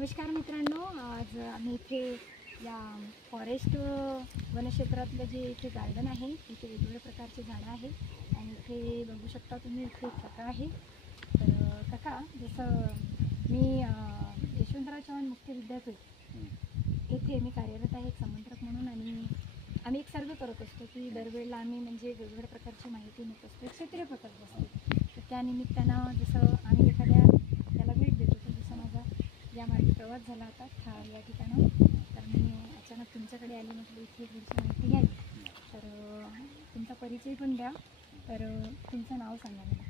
नमस्कार मित्रांनो, आज आम्ही इथे या फॉरेस्ट वनक्षेत्रातलं जे इथे गार्डन आहे इथे वेगवेगळ्या प्रकारचे झाडं आहेत आणि इथे बघू शकता तुम्ही इथे काका आहे. तर काका, जसं मी यशवंतराव चव्हाण मुक्त विद्यापीठ येथे मी कार्यरत आहे एक समंत्रक म्हणून, आणि आम्ही एक सर्वे करत असतो की दरवेळेला आम्ही म्हणजे वेगवेगळ्या प्रकारची माहिती नेत असतो, एक क्षेत्रीय प्रकल्प असतो. तर त्यानिमित्तानं जसं आम्ही एखाद्या त्याला भेट देतो, तर जसं माझा या मार्गे प्रवास झाला होता या ठिकाणं, तर मी अचानक तुमच्याकडे आली, म्हटलं इथे थोडीशी माहिती घ्यावी. तर तुमचा परिचय पण द्या. तर तुमचं नाव सांगा मला.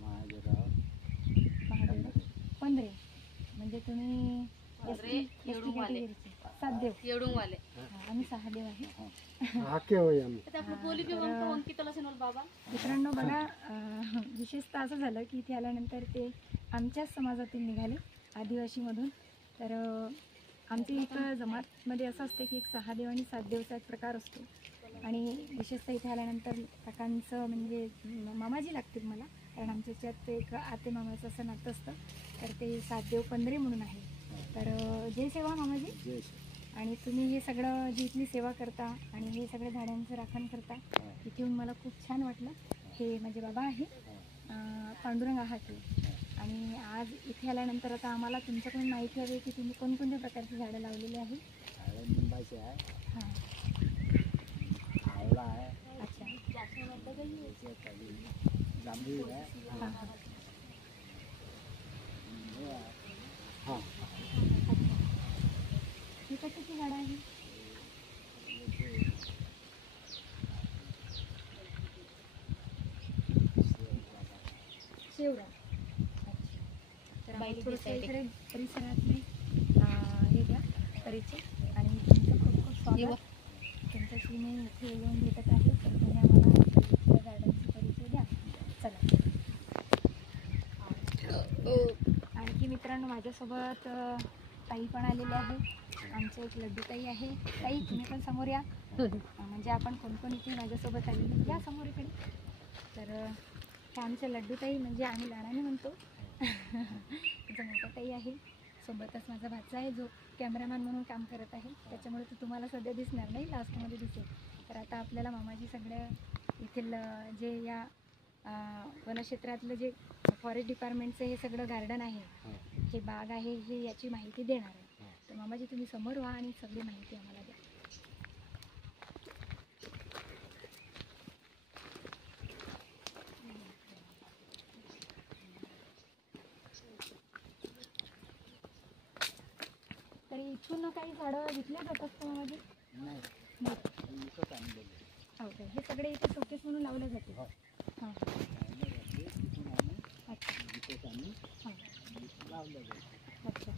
महादेवराव पंधरे. म्हणजे तुम्ही सातदेव येडूंगवाले आम्ही सहादेव आहे. मित्रांनो बघा, विशेषतः असं झालं की इथे आल्यानंतर ते आमच्याच समाजातील निघाले, आदिवासीमधून. तर आमच्या इथं जमातमध्ये असं असते की एक सहादेव आणि सातदेवचा एक प्रकार असतो, आणि विशेषतः इथे आल्यानंतर काकांचं म्हणजे मामाजी लागतील मला, कारण आमच्या याच्यात एक आते मामाचं असं नातं असतं. तर ते सातदेव पंधरे म्हणून आहे. तर जय सेवा मामाजी. आणि तुम्ही हे सगळं जी इथली सेवा करता आणि हे सगळं झाडांचं राखण करता, इथे येऊन मला खूप छान वाटलं. हे माझे बाबा आहे, पांडुरंग आहात. आणि आज इथे आल्यानंतर आता आम्हाला तुमच्याकडून माहिती हवी की तुम्ही कोणकोणत्या प्रकारची झाडं लावलेली आहे. लिंबाचे आहे, हां, आवळा आहे, अच्छा, जांभूळ आहे, हां हां, हां ही कशाची झाडं आहे. शेवडा. तर आम्हाला थोडंसं इकडे परिसरातले हे द्या परिचय, आणि तुमचं खूप खूप स्वागत. तुमच्याशी मी इथे येऊन भेटत आहे, तर तुम्ही आम्हाला इथल्या गार्डनचा परिचय द्या. चला. आणखी मित्रांनो, माझ्यासोबत ताई पण आलेली आहे. आमचं एक लड्डू ताई आहे. ताई, तुम्ही पण समोर या. म्हणजे आपण कोण इथे माझ्यासोबत आलेली, या समोर इकडे. तर त्या आमच्या लड्डू ताई, म्हणजे आम्ही लाडाने म्हणतो. जो मोठा ताई आहे, सोबतच माझा भाचा आहे जो कॅमेरामॅन म्हणून काम करत आहे. त्याच्यामुळे तो तुम्हाला सध्या दिसणार नाही, लास्टमध्ये दिसेल. तर आता आपल्याला मामाजी सगळ्या येथील जे या वनक्षेत्रातलं जे फॉरेस्ट डिपार्टमेंटचं हे सगळं गार्डन आहे, हे बाग आहे, हे याची माहिती देणार आहे. तर मामाजी तुम्ही समोर व्हा आणि सगळी माहिती आम्हाला द्या. तर इथून काही झाडं विकल्या जातात का मामाजी? नाही, नाही. विकत आणलेले. हो काय, हे सगळे इथे शोकेस म्हणून लावले जाते. हो. हां, तिथून आणून अच्छा, विकत आणून हां, लावलं जातं. अच्छा.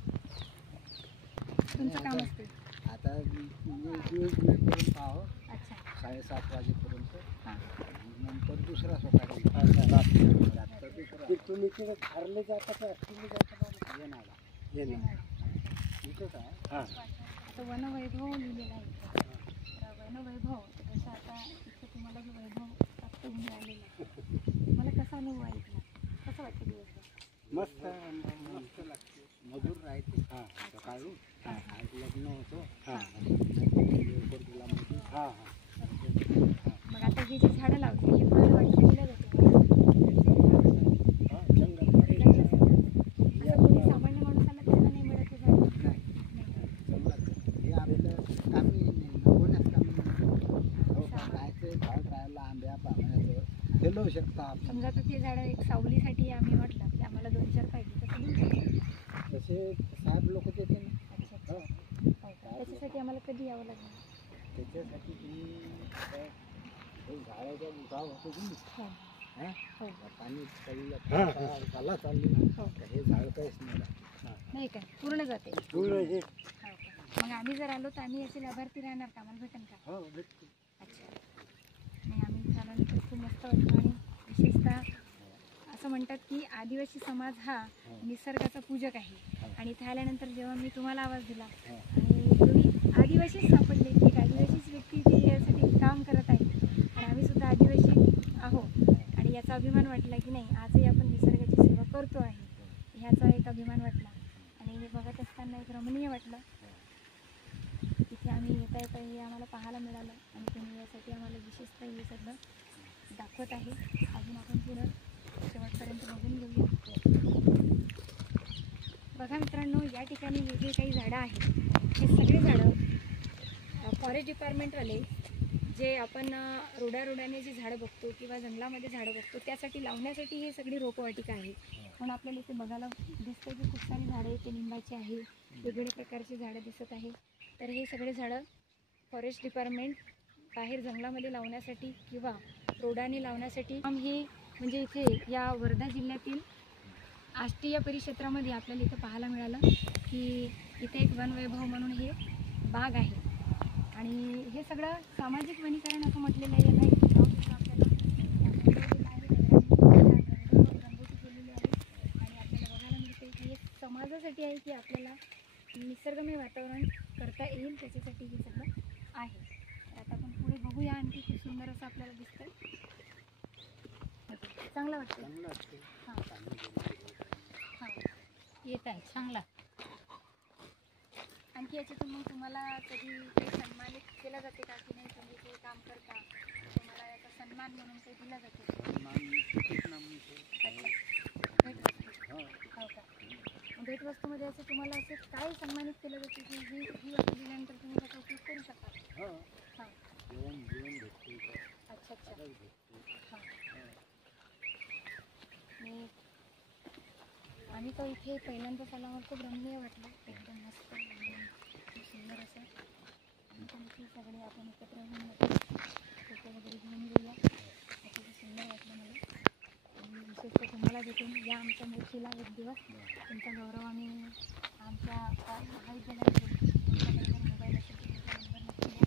तुमचं काम असते. आता दिवस वेळपर्यंत पाहावं, अच्छा, 7:30 वाजेपर्यंत. हां, नंतर दुसरा सकाळी रात्र दुसरा. तुम्ही तिकडे ठरले जाता का तुम्ही जाता? येणार विकत आहे. हां, आता वनवैभव लिहिलेला आहे इथे. तर वनवैभव, तर जसं आता इथे तुम्हाला जो वैभव प्राप्त होऊन आलेला आहे, मला कसा अनुभव आहे इथला, कसं वाटतं दिवसभर? मस्त मस्त लागते, मधुर राहते. हां, सकाळी आज लग्न होतं. हां, हां हां. मग आता ही जी झाडं लावते, हे कोणाला वाटतं दिलं जाते? आता कोणी सामान्य माणसाला त्यांना नाही मिळत हे झाडं. हे आपलं कामी कोणाच कामी राहायचं, झाड राहायला आंब्या पाण्याचं हे लावू शकता आपण. समजा तर ते झाडं एक सावलीसाठी आम्ही म्हटलं की आम्हाला 2-4 पाहिजे, तसं देऊ शकतो. तसे साहेब लोक देते ना. अच्छा, अच्छा. हो, हो का? त्याच्यासाठी आम्हाला कधी यावं लागणार? त्याच्यासाठी झाडाचा उठाव होतो की नाही? हो हां, हो पाणी चालला चालली ना, हो. हे झाड काहीच नाही राहत. नाही काय, पूर्ण जाते. हो हो का? मग आम्ही जर आलो तर आम्ही याचे लाभार्थी राहणार का? आम्हाला भेटेल का? भेटते. अच्छा. नाही, आम्ही झाल्यानंतर खूप मस्त वाटतं. आणि विशेषतः असं म्हणतात की आदिवासी समाज हा निसर्गाचा पूजक आहे. आणि इथे आल्यानंतर जेव्हा मी तुम्हाला आवाज दिला आणि तुम्ही आदिवासीच सापडले, की एक आदिवासीच व्यक्ती ती यासाठी काम करत आहे, आणि आम्ही सुद्धा आदिवासी आहोत, आणि याचा अभिमान वाटला की नाही, आजही आपण निसर्गाची सेवा करतो आहे, ह्याचा एक अभिमान वाटला. आणि हे बघत असताना एक वाटलं. इथे आम्ही येता येता हे आम्हाला पाहायला मिळालं आणि तुम्ही यासाठी आम्हाला विशेषतः हे सगळं दाखवत आहे. अजून आपण पुढं शेवटपर्यंत बघून घेऊया. बघा मित्रांनो, या ठिकाणी हे जे काही झाडं आहेत हे सगळे झाडं फॉरेस्ट डिपार्टमेंटवाले जे आपण रोड्याने जी झाडं बघतो किंवा जंगलामध्ये झाडं बघतो त्यासाठी लावण्यासाठी हे सगळी रोपवाटिका आहे. म्हणून आपल्याला इथे बघायला दिसतं की खूप सारी झाडं इथे लिंबाची आहे, वेगवेगळ्या प्रकारची झाडं दिसत आहे. तर हे सगळे झाडं फॉरेस्ट डिपार्टमेंट बाहेर जंगलामध्ये लावण्यासाठी किंवा रोडाने लावण्यासाठी हे म्हणजे इथे या वर्धा जिल्ह्यातील आष्टी या परिक्षेत्रामध्ये आपल्याला इथं पाहायला मिळालं की इथे एक वनवैभव म्हणून हे बाग आहे. आणि हे सगळं सामाजिक वनीकरण असं म्हटलेलं आहे. याला एक नाव सुद्धा आपल्याला रंगवलेलं आहे. रंगोटी केलेली आहे आणि आपल्याला बघायला मिळते की हे समाजासाठी आहे की आपल्याला निसर्गमय वातावरण करता येईल त्याच्यासाठी हे सगळं आहे. तर आता आपण पुढे बघूया. आणखी खूप सुंदर असं आपल्याला दिसतंय. चांगलं वाटतं. हां हां येत आहे चांगला. आणखी याच्यातून मग तुम्हाला कधी काही सन्मानित केलं जाते का की नाही, तुम्ही ते काम करता तुम्हाला याचा सन्मान म्हणून काही दिला जाते? अच्छा, भेटवस्तू. हो का? भेटवस्तूमध्ये असं तुम्हाला असं काय सन्मानित केलं जाते की ही वस्तू दिल्यानंतर तुम्ही त्याचा उपयोग करू शकता? हां. अच्छा अच्छा. हां. मी आम्ही तर इथे पहिल्यांदाच आल्यावर खूप रमणीय वाटलं, एकदम मस्त आणि खूप सुंदर असं. पण इथे सगळे आपण एकत्र होऊन फोटो वगैरे घेऊन घेऊया. खूप सुंदर वाटलं मला आणि विशेषतः तुम्हाला भेटून या आमच्या मूर्तीला एक दिवस तुमचा गौरव आम्ही आमच्या महाविद्यालयात बोलू. तुमच्याकडे जर मोबाईल असेल तर तुमचा नंबर नक्की द्या.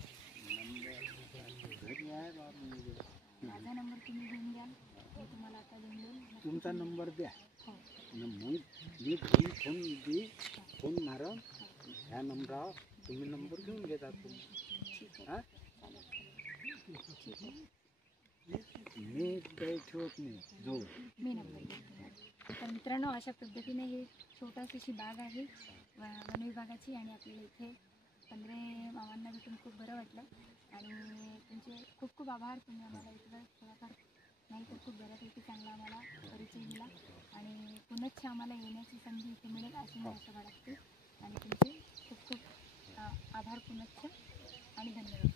माझा नंबर तुम्ही घेऊन घ्याल. मी तुम्हाला आता लिहून देईन. तुमचा नंबर द्या. हो. मग मी घरी फोन मारा. ह्या नंबरावर तुम्ही नंबर घेऊन घेता तुम्ही. ठीक आहे. हां, ठीक आहे. मी काही ठेवत नाही जो मी नंबर देते. तर मित्रांनो, अशा पद्धतीने ही छोटीशी बाग आहे वन विभागाची आणि आपल्याला इथे पंधरे मामांना भेटून खूप बरं वाटलं आणि तुमचे खूप खूप आभार. तुम्ही आम्हाला इथलं थोडाफार नाही तर खूप बऱ्यापैकी चांगला आम्हाला परिचय दिला आणि पुनश्च आम्हाला येण्याची संधी इथे मिळेल अशी मी आशा बाळगते आणि तुमचे खूप खूप आभार पुनश्च आणि धन्यवाद.